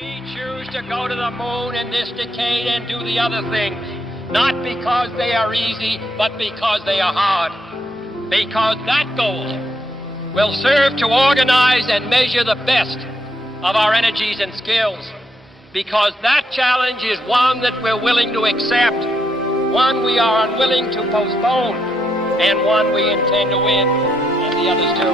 We choose to go to the moon in this decade and do the other things, not because they are easy, but because they are hard. Because that goal will serve to organize and measure the best of our energies and skills. Because that challenge is one that we're willing to accept, one we are unwilling to postpone, and one we intend to win, and the others too.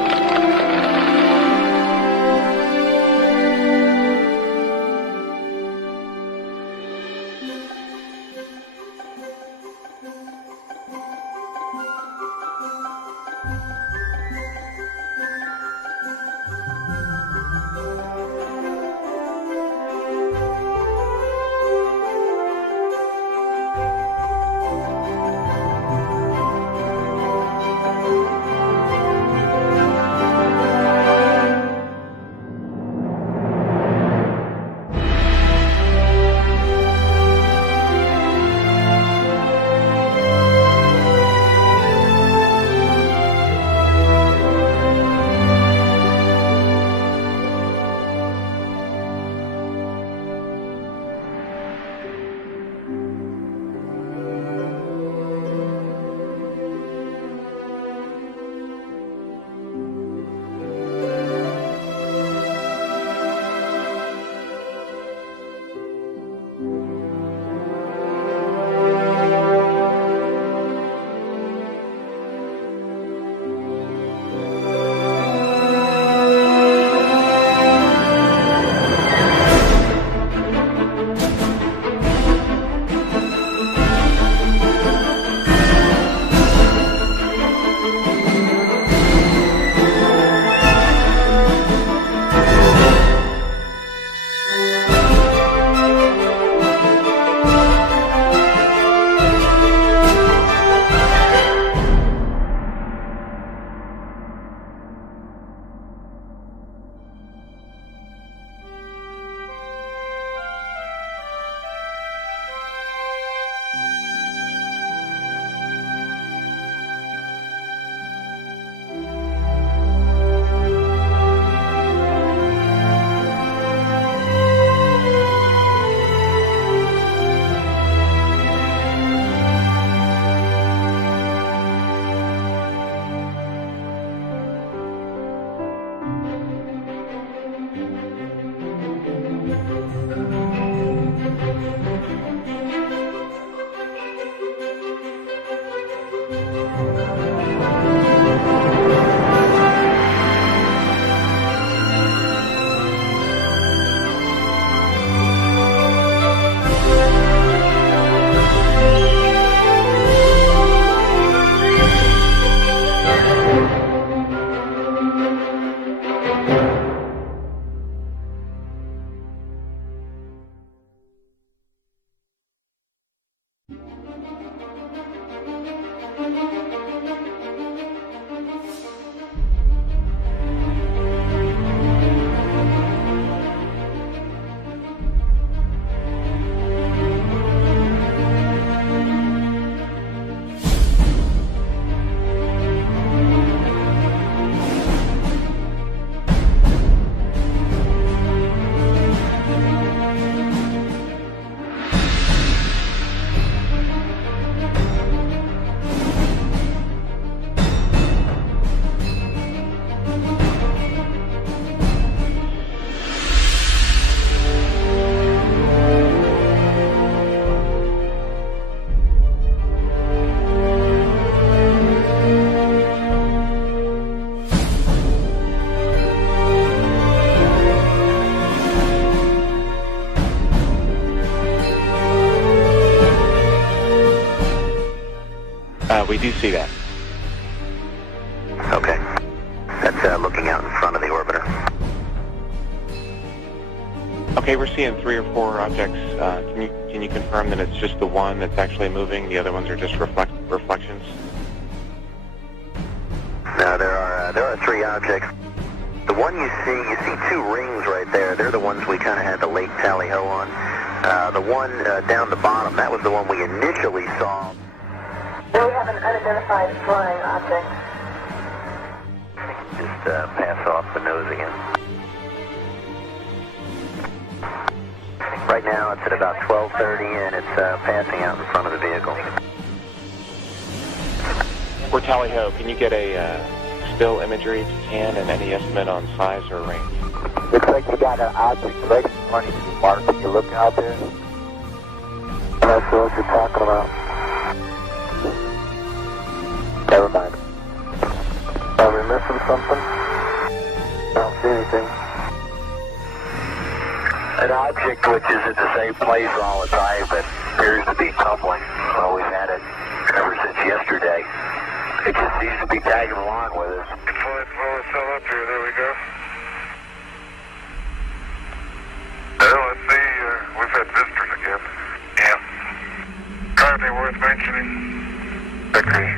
We do see that. Okay. That's looking out in front of the orbiter. Okay, we're seeing 3 or 4 objects. Can you confirm that it's just the one that's actually moving? The other ones are just reflections? No, there are 3 objects. The one you see 2 rings right there. They're the ones we kind of had the Lake Tally-Ho on. The one down the bottom, that was the one we initially saw. We have an unidentified flying object. Just pass off the nose again. Right now it's at about 12:30 and it's passing out in front of the vehicle. For Tally Ho, can you get a still imagery if you can, and any estimate on size or range? Looks like you got an object right in front of you, Mark. Can you look out there? That's what you're talking about. Never mind. Are we missing something? I don't see anything. An object which is at the same place all the time but appears to be tumbling. Well, we've had it ever since yesterday. It just seems to be tagging along with us. Well, it's still up here. There we go. Well, let's see. We've had visitors again. Yeah. Hardly worth mentioning. Okay.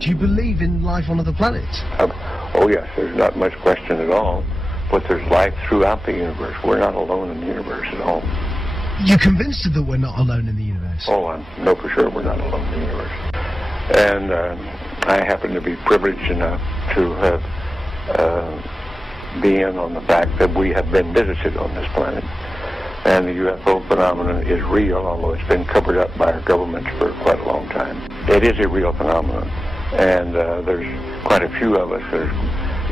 Do you believe in life on other planets? Oh yes, there's not much question at all. But there's life throughout the universe. We're not alone in the universe at all. You're convinced that we're not alone in the universe? Oh, I know for sure we're not alone in the universe. And I happen to be privileged enough to have been on the fact that we have been visited on this planet. And the UFO phenomenon is real, although it's been covered up by our governments for quite a long time. It is a real phenomenon. And there's quite a few of us.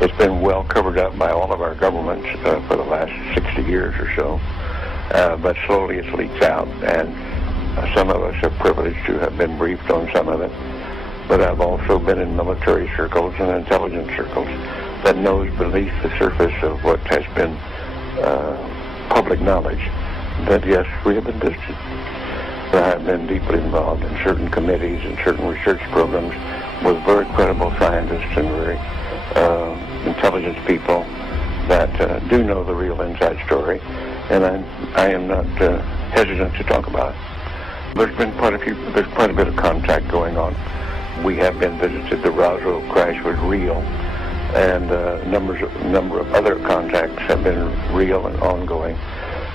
It's been well covered up by all of our governments for the last 60 years or so. But slowly it's leaked out, and some of us are privileged to have been briefed on some of it. But I've also been in military circles and intelligence circles that knows beneath the surface of what has been public knowledge that, yes, we have been visited. I have been deeply involved in certain committees and certain research programs with very credible scientists and very intelligence people that do know the real inside story, and I am not hesitant to talk about it. There's quite a bit of contact going on. We have been visited. The Roswell crash was real, and a number of other contacts have been real and ongoing.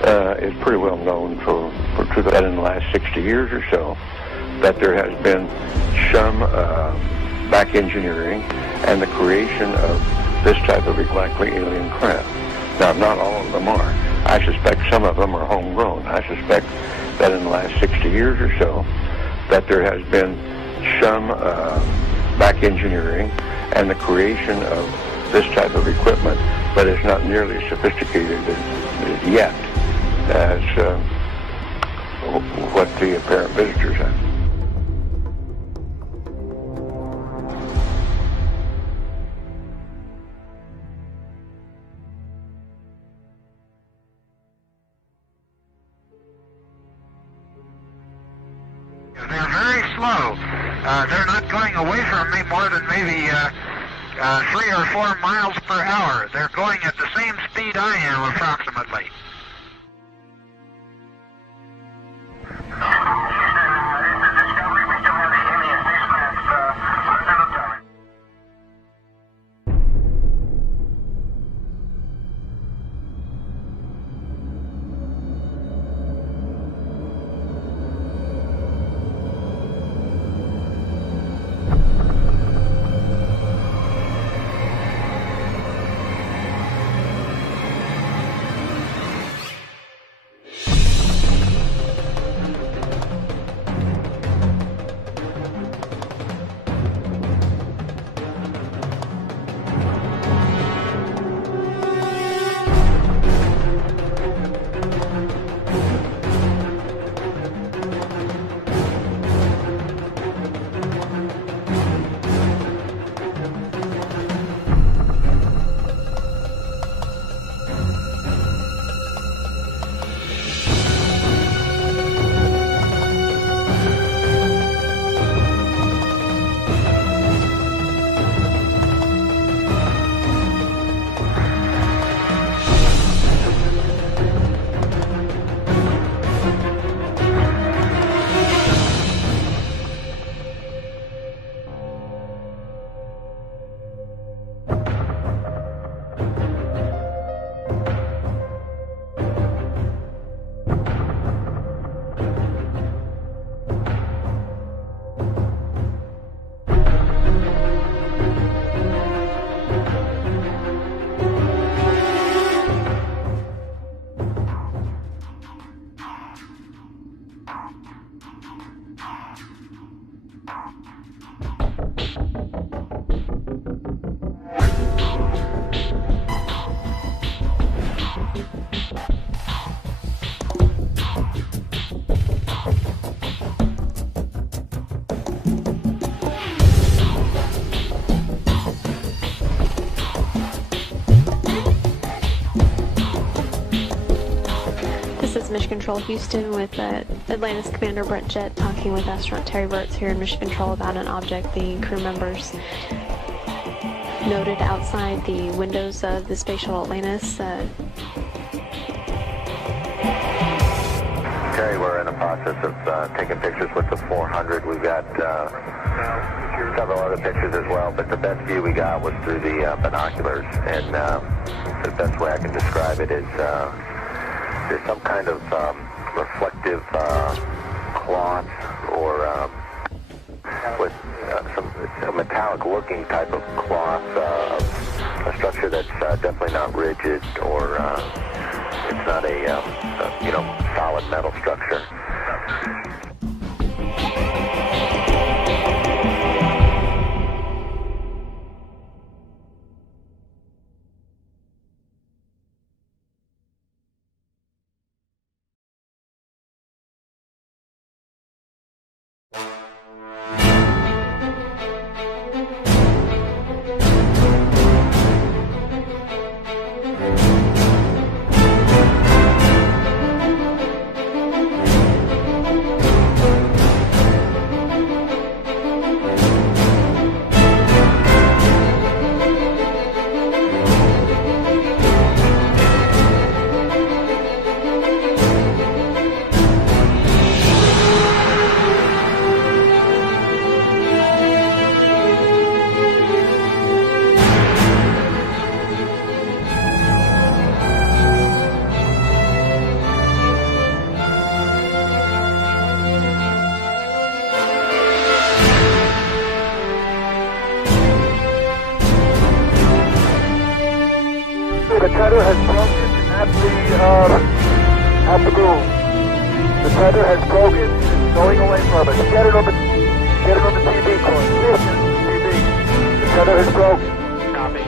It's pretty well known that in the last 60 years or so that there has been some back engineering and the creation of this type of likely alien craft. Now, not all of them are. I suspect some of them are homegrown. I suspect that in the last 60 years or so that there has been some back engineering and the creation of this type of equipment, but it's not nearly as sophisticated yet as what the apparent visitors have. They're very slow. They're not going away from me more than maybe 3 or 4 miles per hour. They're going at the same speed I am, approximately. Mission Control Houston with Atlantis Commander Brent Jett talking with astronaut Terry Virts here in Mission Control about an object the crew members noted outside the windows of the Space Shuttle Atlantis. Okay, we're in the process of taking pictures with the 400. We've got several other other pictures as well, but the best view we got was through the binoculars, and the best way I can describe it is there's some kind of reflective cloth or with a metallic-looking type of cloth, a structure that's definitely not rigid, or it's not a solid metal structure. The tether has broken at the boom. The tether has broken. It's going away from us. Get it on the TV, Corey. TV. The tether has broken. Copy.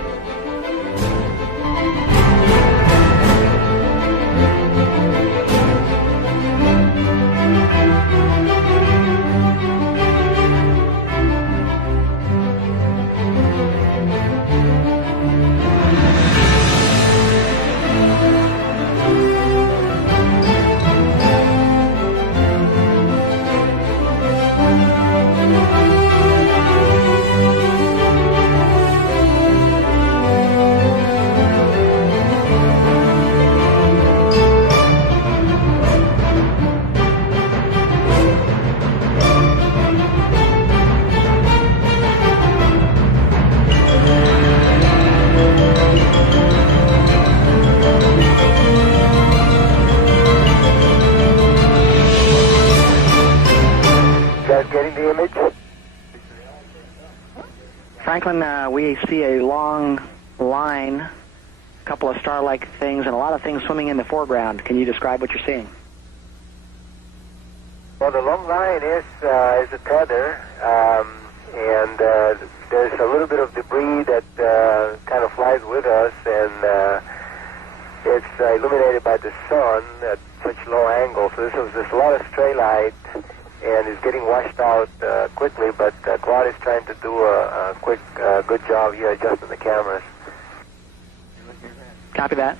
Getting the image? Franklin, we see a long line, a couple of star-like things, and a lot of things swimming in the foreground. Can you describe what you're seeing? Well, the long line is a tether, and there's a little bit of debris that kind of flies with us, and it's illuminated by the sun at such low angle. So there's a lot of stray light, and it's getting washed out quickly, but Claude is trying to do a quick, good job here adjusting the cameras. Copy that.